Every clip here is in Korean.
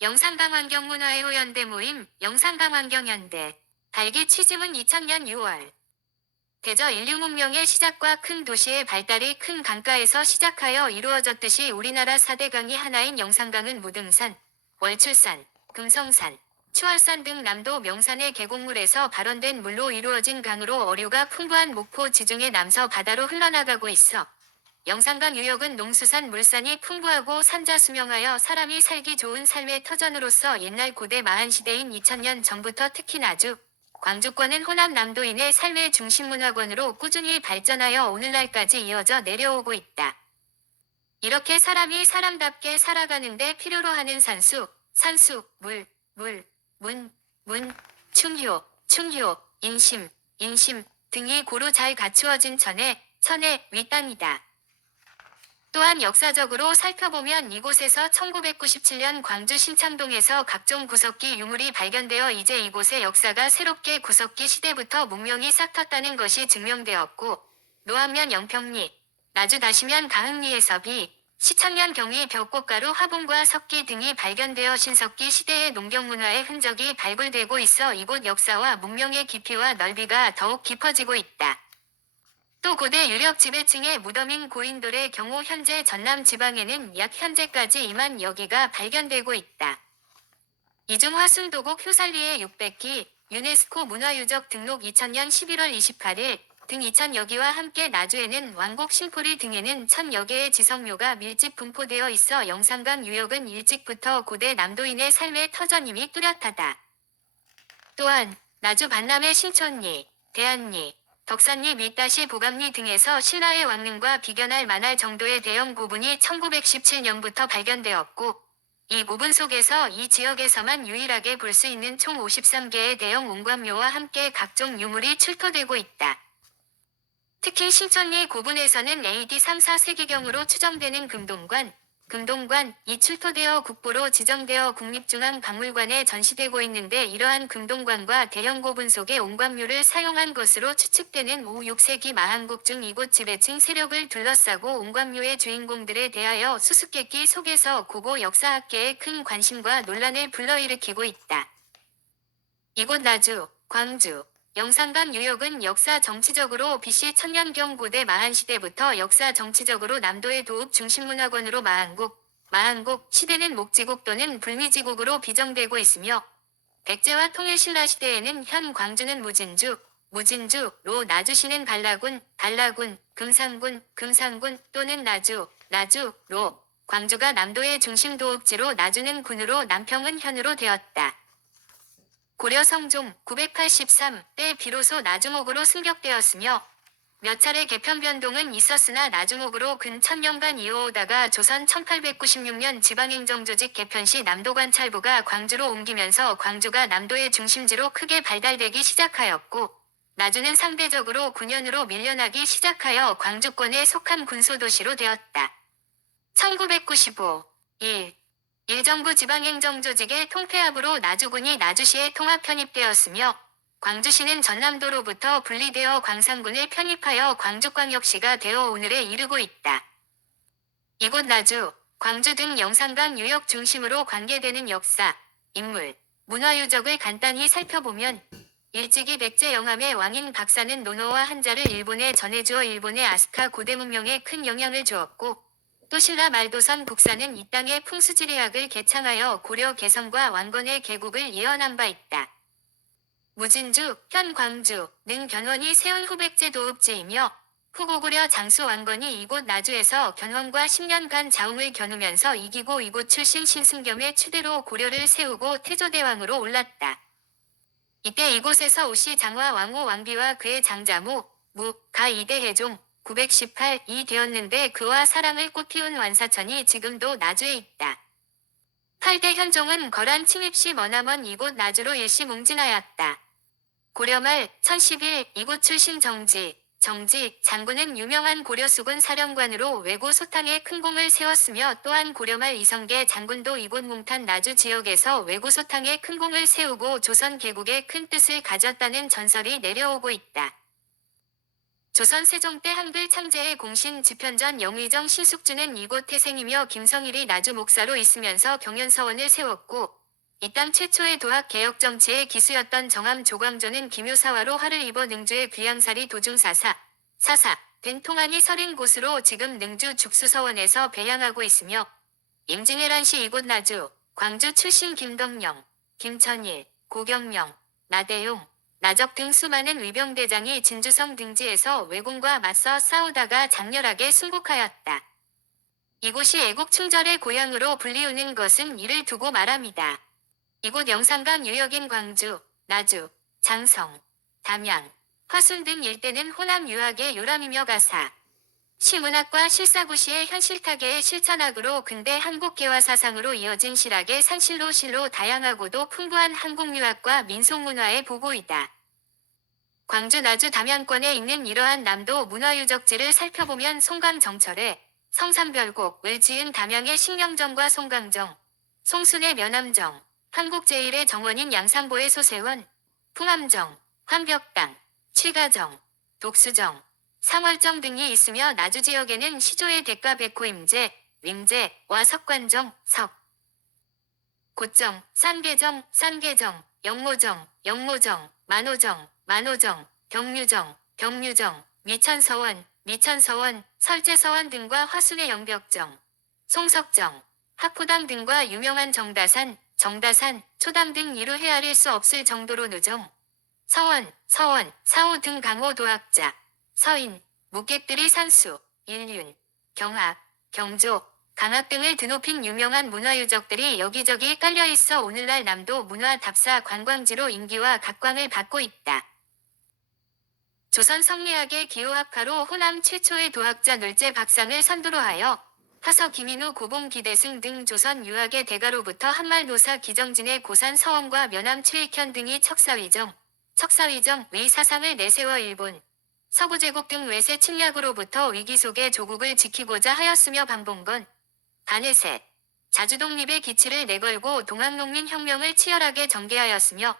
영산강환경문화애호연대 모임, 영산강환경연대. 발기 취지문 2000년 6월. 대저 인류 문명의 시작과 큰 도시의 발달이 큰 강가에서 시작하여 이루어졌듯이 우리나라 4대 강이 하나인 영산강은 무등산, 월출산, 금성산, 추월산 등 남도 명산의 계곡물에서 발원된 물로 이루어진 강으로 어류가 풍부한 목포 지중해 남서 바다로 흘러나가고 있어 영산강 유역은 농수산 물산이 풍부하고 산자수명하여 사람이 살기 좋은 삶의 터전으로서 옛날 고대 마한시대인 2000년 전부터 특히 나주, 광주권은 호남 남도인의 삶의 중심문화권으로 꾸준히 발전하여 오늘날까지 이어져 내려오고 있다. 이렇게 사람이 사람답게 살아가는데 필요로 하는 산수, 문, 충효, 인심 등이 고루 잘 갖추어진 천의 윗땅이다. 또한 역사적으로 살펴보면 이곳에서 1997년 광주 신창동에서 각종 구석기 유물이 발견되어 이제 이곳의 역사가 새롭게 구석기 시대부터 문명이 싹텄다는 것이 증명되었고, 노안면 영평리, 나주 다시면 가흥리에서 시창년 경위 벽곡가루 화분과 석기 등이 발견되어 신석기 시대의 농경문화의 흔적이 발굴되고 있어 이곳 역사와 문명의 깊이와 넓이가 더욱 깊어지고 있다. 또 고대 유력 지배층의 무덤인 고인돌의 경우 현재 전남 지방에는 약 현재까지 2만 여기가 발견되고 있다. 이중 화순도곡 효살리의 600기, 유네스코 문화유적 등록 2000년 11월 28일 등 2000여기와 함께 나주에는 왕곡 신포리 등에는 1000여개의 지성묘가 밀집 분포되어 있어 영산강 유역은 일찍부터 고대 남도인의 삶의 터전임이 뚜렷하다. 또한 나주 반남의 신촌리, 대안리, 덕산리 및다시 보감리 등에서 신라의 왕릉과 비견할 만할 정도의 대형 고분이 1917년부터 발견되었고, 이 고분 속에서 이 지역에서만 유일하게 볼 수 있는 총 53개의 대형 옹관묘와 함께 각종 유물이 출토되고 있다. 특히 신촌리 고분에서는 AD 3, 4세기경으로 추정되는 금동관이 출토되어 국보로 지정되어 국립중앙박물관에 전시되고 있는데 이러한 금동관과 대형 고분 속의 옹관묘를 사용한 것으로 추측되는 5, 6세기 마한국 중 이곳 지배층 세력을 둘러싸고 옹관묘의 주인공들에 대하여 수수께끼 속에서 고고 역사학계에 큰 관심과 논란을 불러일으키고 있다. 이곳 나주, 광주, 영산강 유역은 역사 정치적으로 BC 천년경 고대 마한시대부터 역사 정치적으로 남도의 도읍 중심문화권으로 마한국 시대는 목지국 또는 불미지국으로 비정되고 있으며 백제와 통일신라 시대에는 현 광주는 무진주로 나주시는 달라군, 금상군 또는 나주로 광주가 남도의 중심 도읍지로 나주는 군으로 남평은 현으로 되었다. 고려 성종 983때 비로소 나주목으로 승격되었으며 몇 차례 개편 변동은 있었으나 나주목으로 근 1000년간 이어오다가 조선 1896년 지방행정조직 개편 시 남도관찰부가 광주로 옮기면서 광주가 남도의 중심지로 크게 발달되기 시작하였고, 나주는 상대적으로 군현으로 밀려나기 시작하여 광주권에 속한 군소도시로 되었다. 1995 일정부 지방행정조직의 통폐합으로 나주군이 나주시에 통합 편입되었으며 광주시는 전남도로부터 분리되어 광산군을 편입하여 광주광역시가 되어 오늘에 이르고 있다. 이곳 나주, 광주 등 영산강 유역 중심으로 관계되는 역사, 인물, 문화유적을 간단히 살펴보면 일찍이 백제 영함의 왕인 박사는 논어와 한자를 일본에 전해주어 일본의 아스카 고대 문명에 큰 영향을 주었고, 또 신라 말도선 국사는 이 땅의 풍수지리학을 개창하여 고려 개성과 왕건의 개국을 예언한 바 있다. 무진주, 현 광주는 견훤이 세운 후백제 도읍지이며 후고구려 장수 왕건이 이곳 나주에서 견훤과 10년간 자웅을 겨누면서 이기고 이곳 출신 신승겸의 추대로 고려를 세우고 태조대왕으로 올랐다. 이때 이곳에서 오씨 장화 왕후 왕비와 그의 장자모, 가 이대해종 918이 되었는데 그와 사랑을 꽃피운 완사천이 지금도 나주에 있다. 8대 현종은 거란 침입 시 머나먼 이곳 나주로 일시 뭉진하였다. 고려말 1011 이곳 출신 정지 장군은 유명한 고려수군 사령관으로 외고 소탕에 큰功을 세웠으며 또한 고려말 이성계 장군도 이곳 뭉탄 나주 지역에서 외고 소탕에 큰功을 세우고 조선 개국에 큰 뜻을 가졌다는 전설이 내려오고 있다. 조선 세종 때 한글 창제의 공신 집현전 영의정 신숙주는 이곳 태생이며 김성일이 나주 목사로 있으면서 경연서원을 세웠고 이 땅 최초의 도학 개혁 정치의 기수였던 정암 조광조는 기묘사화로 화를 입어 능주의 귀양살이 도중사사 된 통안이 서린 곳으로 지금 능주 죽수서원에서 배양하고 있으며 임진왜란시 이곳 나주, 광주 출신 김덕령, 김천일, 고경명, 나대용, 나적 등 수많은 위병대장이 진주성 등지에서 왜군과 맞서 싸우다가 장렬하게 순국하였다. 이곳이 애국충절의 고향으로 불리우는 것은 이를 두고 말합니다. 이곳 영산강 유역인 광주, 나주, 장성, 담양, 화순 등 일대는 호남 유학의 요람이며 가사, 시문학과 실사구시의 현실타계의 실천학으로 근대 한국 개화 사상으로 이어진 실학의 산실로 실로 다양하고도 풍부한 한국유학과 민속문화의 보고이다. 광주 나주 담양권에 있는 이러한 남도 문화유적지를 살펴보면 송강정철의 성산별곡을 지은 담양의 신명정과 송강정, 송순의 면암정, 한국 제1의 정원인 양산보의 소세원, 풍암정, 환벽당, 칠가정, 독수정, 상월정 등이 있으며 나주 지역에는 시조의 대가 백호임제, 림제와 석관정, 곧정, 산계정, 영모정, 만호정, 경류정, 미천서원, 설제서원 등과 화순의 영벽정, 송석정, 학포당 등과 유명한 정다산, 초담 등 이루 헤아릴 수 없을 정도로 누정, 서원, 사호 등 강호 도학자, 서인, 묵객들이 산수, 일륜, 경학, 경조, 강학 등을 드높인 유명한 문화유적들이 여기저기 깔려있어 오늘날 남도 문화답사 관광지로 인기와 각광을 받고 있다. 조선 성리학의 기호학파로 호남 최초의 도학자 놀제 박상을 선두로 하여 하서 김인우 고봉 기대승 등 조선 유학의 대가로부터 한말 노사 기정진의 고산 서원과 면함 최익현 등이 척사위정 의 사상을 내세워 일본, 서구제국 등 외세 침략으로부터 위기 속에 조국을 지키고자 하였으며 방봉건, 반해세, 자주독립의 기치를 내걸고 동학농민혁명을 치열하게 전개하였으며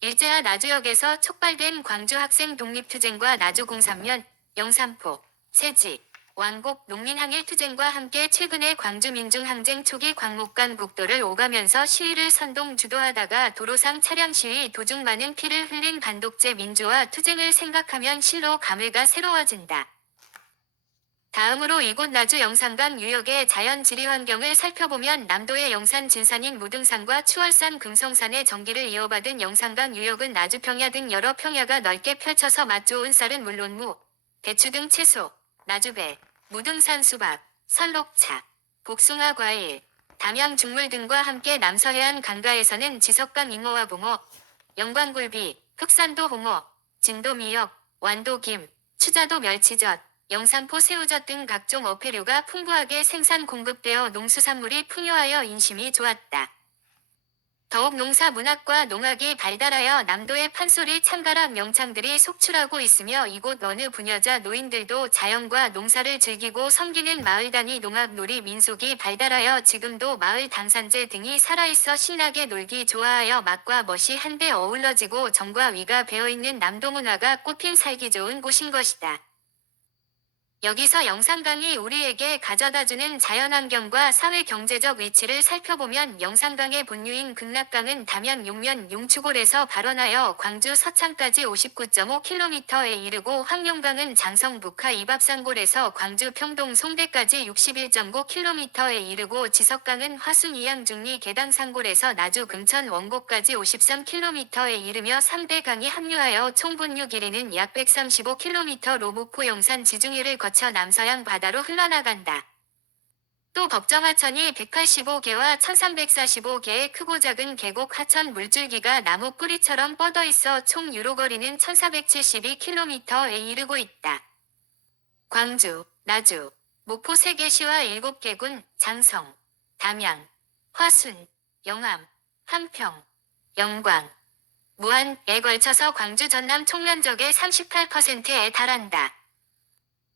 일제하 나주역에서 촉발된 광주 학생 독립투쟁과 나주 공산면, 영산포, 세지, 왕곡 농민항일 투쟁과 함께 최근에 광주 민중항쟁 초기 광목간 국도를 오가면서 시위를 선동 주도하다가 도로상 차량 시위 도중 많은 피를 흘린 반독재 민주화 투쟁을 생각하면 실로 감회가 새로워진다. 다음으로 이곳 나주 영산강 유역의 자연 지리 환경을 살펴보면 남도의 영산 진산인 무등산과 추월산 금성산의 전기를 이어받은 영산강 유역은 나주 평야 등 여러 평야가 넓게 펼쳐서 맛 좋은 쌀은 물론 무, 대추 등 채소, 나주배, 무등산 수박, 설록차, 복숭아 과일, 담양 죽물 등과 함께 남서해안 강가에서는 지석강 잉어와 붕어, 영광굴비, 흑산도 홍어, 진도 미역, 완도 김, 추자도 멸치젓, 영산포 새우젓 등 각종 어패류가 풍부하게 생산 공급되어 농수산물이 풍요하여 인심이 좋았다. 더욱 농사 문학과 농학이 발달하여 남도의 판소리 창가락 명창들이 속출하고 있으며 이곳 어느 부녀자 노인들도 자연과 농사를 즐기고 섬기는 마을 단위 농악 놀이 민속이 발달하여 지금도 마을 당산제 등이 살아있어 신나게 놀기 좋아하여 맛과 멋이 한데 어우러지고 정과 위가 배어있는 남도 문화가 꽃핀 살기 좋은 곳인 것이다. 여기서 영산강이 우리에게 가져다주는 자연환경과 사회경제적 위치를 살펴보면 영산강의 본류인 극락강은 담양 용면 용추골에서 발원하여 광주 서창까지 59.5km에 이르고 황룡강은 장성 북하 이밥산골에서 광주 평동 송대까지 61.9km에 이르고 지석강은 화순 이양중리 계당산골에서 나주 금천 원곡까지 53km에 이르며 3대 강이 합류하여 총 본류 길이는 약 135km로 목포 용산 지중해를 거쳐 남서양 바다로 흘러나간다. 또 법정하천이 185개와 1345개의 크고 작은 계곡 하천 물줄기가 나무 뿌리처럼 뻗어 있어 총 유로거리는 1472km에 이르고 있다. 광주, 나주, 목포 3개 시와 7개 군, 장성, 담양, 화순, 영암, 한평, 영광, 무안에 걸쳐서 광주 전남 총면적의 38%에 달한다.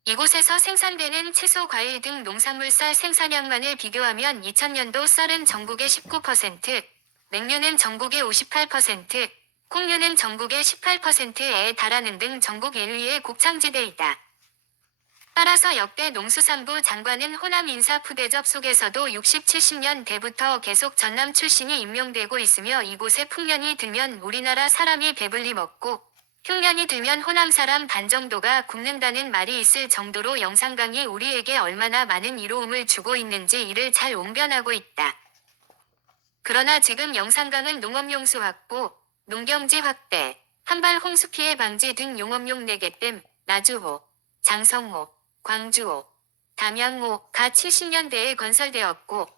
이곳에서 생산되는 채소, 과일 등 농산물 쌀 생산량만을 비교하면 2000년도 쌀은 전국의 19%, 냉류는 전국의 58%, 콩류는 전국의 18%에 달하는 등 전국 1위의 곡창지대이다. 따라서 역대 농수산부 장관은 호남 인사 부대접 속에서도 60, 70년대부터 계속 전남 출신이 임명되고 있으며 이곳에 풍년이 들면 우리나라 사람이 배불리 먹고 흉년이 들면 호남 사람 반 정도가 굶는다는 말이 있을 정도로 영산강이 우리에게 얼마나 많은 이로움을 주고 있는지 이를 잘 옹변하고 있다. 그러나 지금 영산강은 농업용수 확보, 농경지 확대, 한발 홍수 피해 방지 등 용업용 4개 댐, 나주호, 장성호, 광주호, 담양호가 70년대에 건설되었고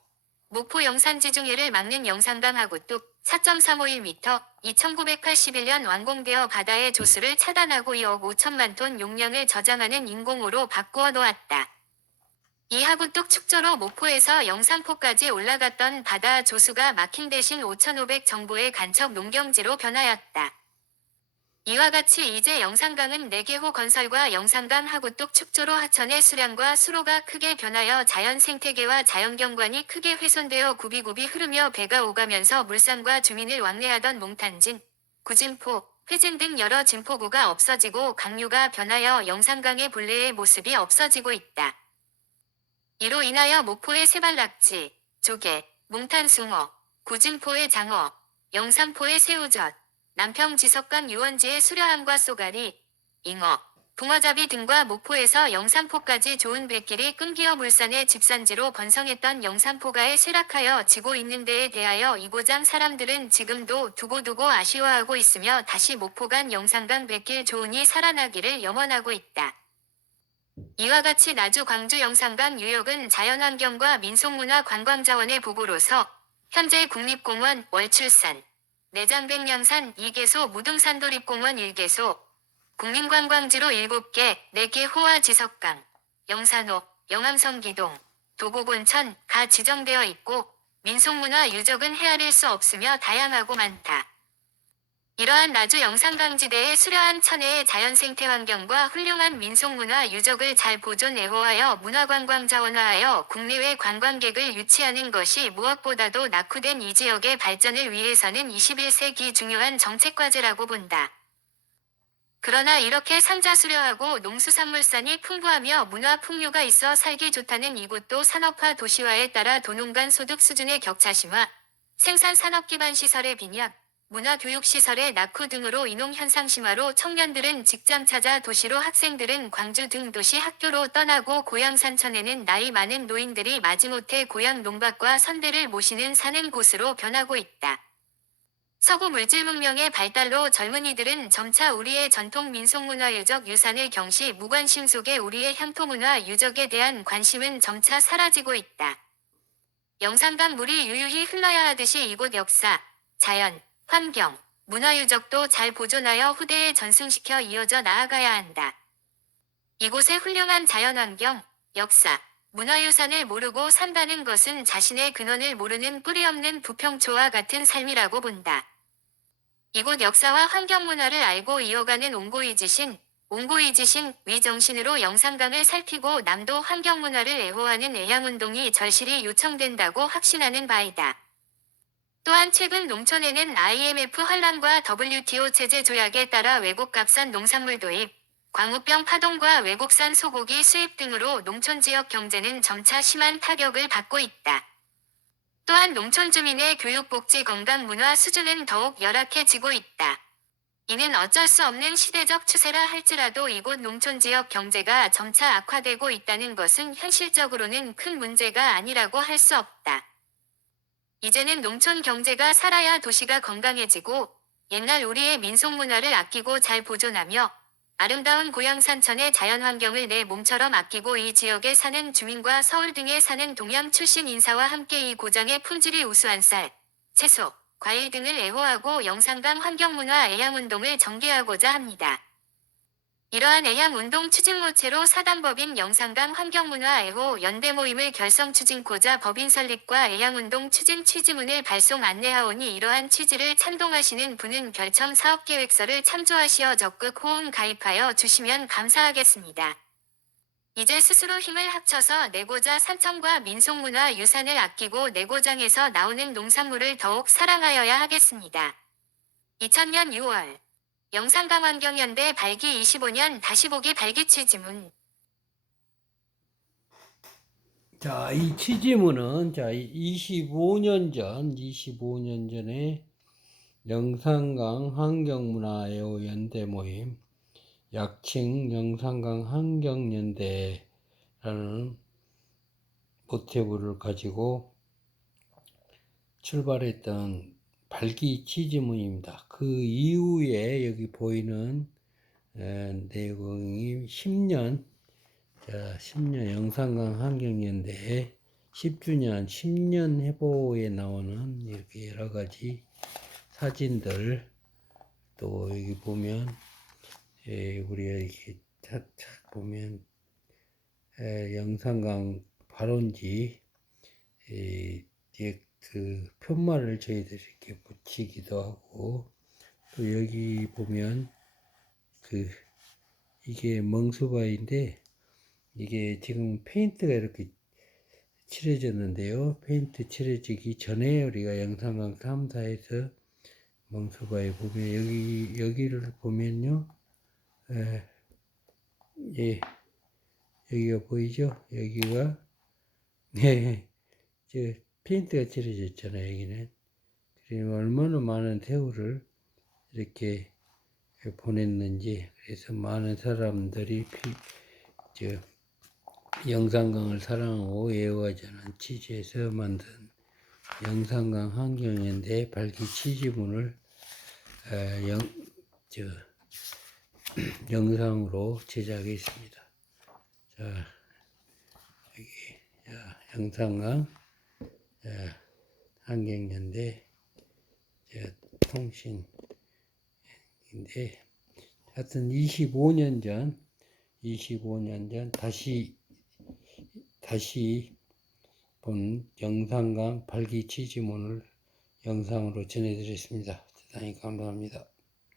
목포 영산지중해를 막는 영산강하고 뚝 4.351m, 2981년 완공되어 바다의 조수를 차단하고 2억 5천만 톤 용량을 저장하는 인공호로 바꾸어 놓았다. 이 하구뚝 축조로 목포에서 영산포까지 올라갔던 바다 조수가 막힌 대신 5,500 정보의 간첩 농경지로 변하였다. 이와 같이 이제 영산강은 4개호 건설과 영산강 하구뚝 축조로 하천의 수량과 수로가 크게 변하여 자연 생태계와 자연경관이 크게 훼손되어 굽이굽이 흐르며 배가 오가면서 물산과 주민을 왕래하던 몽탄진, 구진포, 회진 등 여러 진포구가 없어지고 강류가 변하여 영산강의 본래의 모습이 없어지고 있다. 이로 인하여 목포의 세발낙지, 조개, 몽탄숭어, 구진포의 장어, 영산포의 새우젓, 남평지석강 유원지의 수려함과 쏘가리, 잉어, 붕어잡이 등과 목포에서 영산포까지 좋은 백길이 끊기어 물산의 집산지로 번성했던 영산포가에 쇠락하여 지고 있는 데에 대하여 이고장 사람들은 지금도 두고두고 아쉬워하고 있으며 다시 목포간 영산강 백길 좋으니 살아나기를 염원하고 있다. 이와 같이 나주 광주 영산강 유역은 자연환경과 민속문화 관광자원의 보고로서 현재 국립공원 월출산, 내장백량산 2개소 무등산도립공원 1개소, 국민관광지로 7개, 4개 호와 지석강, 영산호, 영암성기동, 도곡온천가 지정되어 있고 민속문화 유적은 헤아릴 수 없으며 다양하고 많다. 이러한 나주 영산강지대의 수려한 천혜의 자연생태 환경과 훌륭한 민속문화 유적을 잘 보존 애호하여 문화관광자원화하여 국내외 관광객을 유치하는 것이 무엇보다도 낙후된 이 지역의 발전을 위해서는 21세기 중요한 정책과제라고 본다. 그러나 이렇게 산자수려하고 농수산물산이 풍부하며 문화 풍요가 있어 살기 좋다는 이곳도 산업화 도시화에 따라 도농간 소득 수준의 격차 심화, 생산산업기반 시설의 빈약, 문화교육시설의 낙후 등으로 이농현상 심화로 청년들은 직장 찾아 도시로 학생들은 광주 등 도시 학교로 떠나고 고향 산천에는 나이 많은 노인들이 마지못해 고향 농박과 선배를 모시는 사는 곳으로 변하고 있다. 서구 물질문명의 발달로 젊은이들은 점차 우리의 전통 민속문화 유적 유산을 경시 무관심 속에 우리의 향토문화 유적에 대한 관심은 점차 사라지고 있다. 영산강 물이 유유히 흘러야 하듯이 이곳 역사, 자연, 환경, 문화유적도 잘 보존하여 후대에 전승시켜 이어져 나아가야 한다. 이곳의 훌륭한 자연환경, 역사, 문화유산을 모르고 산다는 것은 자신의 근원을 모르는 뿌리 없는 부평초와 같은 삶이라고 본다. 이곳 역사와 환경문화를 알고 이어가는 옹고이지신, 위정신으로 영산강을 살피고 남도 환경문화를 애호하는 애향운동이 절실히 요청된다고 확신하는 바이다. 또한 최근 농촌에는 IMF 환란과 WTO 체제 조약에 따라 외국 값싼 농산물 도입, 광우병 파동과 외국산 소고기 수입 등으로 농촌 지역 경제는 점차 심한 타격을 받고 있다. 또한 농촌 주민의 교육, 복지, 건강, 문화 수준은 더욱 열악해지고 있다. 이는 어쩔 수 없는 시대적 추세라 할지라도 이곳 농촌 지역 경제가 점차 악화되고 있다는 것은 현실적으로는 큰 문제가 아니라고 할 수 없다. 이제는 농촌 경제가 살아야 도시가 건강해지고 옛날 우리의 민속문화를 아끼고 잘 보존하며 아름다운 고향 산천의 자연환경을 내 몸처럼 아끼고 이 지역에 사는 주민과 서울 등에 사는 동양 출신 인사와 함께 이 고장의 품질이 우수한 쌀, 채소, 과일 등을 애호하고 영산강 환경문화 애향운동을 전개하고자 합니다. 이러한 애향운동 추진모체로 사단법인 영산강 환경문화 애호 연대 모임을 결성 추진코자 법인 설립과 애향운동 추진 취지문을 발송 안내하오니 이러한 취지를 찬동하시는 분은 결첨 사업계획서를 참조하시어 적극 호응 가입하여 주시면 감사하겠습니다. 이제 스스로 힘을 합쳐서 내고자 산천과 민속문화 유산을 아끼고 내고장에서 나오는 농산물을 더욱 사랑하여야 하겠습니다. 2000년 6월 영산강환경연대 발기 25년 다시 보기 발기 취지문. 자, 이 취지문은 25년 전에 영산강 환경문화애호 연대 모임, 약칭 영산강 환경연대라는 모티브를 가지고 출발했던 발기 취지문입니다. 그 이후에 여기 보이는 내용이 10년 영산강 환경연대 10주년 10년 해보에 나오는 이렇게 여러 가지 사진들, 또 여기 보면 우리가 이렇게 착 보면 영산강 발원지 그 편말을 저희들이 이렇게 붙이기도 하고, 또 여기 보면 이게 멍수바인데 이게 지금 페인트가 이렇게 칠해졌는데요. 페인트 칠해지기 전에 우리가 영산강 탐사에서 멍수바에 보면 여기를 보면요, 예, 여기가 보이죠? 여기가 저 페인트가 칠해졌잖아요. 여기는. 그리고 얼마나 많은 대우를 이렇게 보냈는지, 그래서 많은 사람들이 영산강을 사랑하고 애호하자는 취지에서 만든 영산강 환경연대 발기 취지문을 영상으로 제작했습니다. 자, 여기 영산강 환경연대 통신인데, 하여튼 25년 전 다시 본 영산강 발기 취지문을 영상으로 전해드렸습니다. 대단히 감사합니다.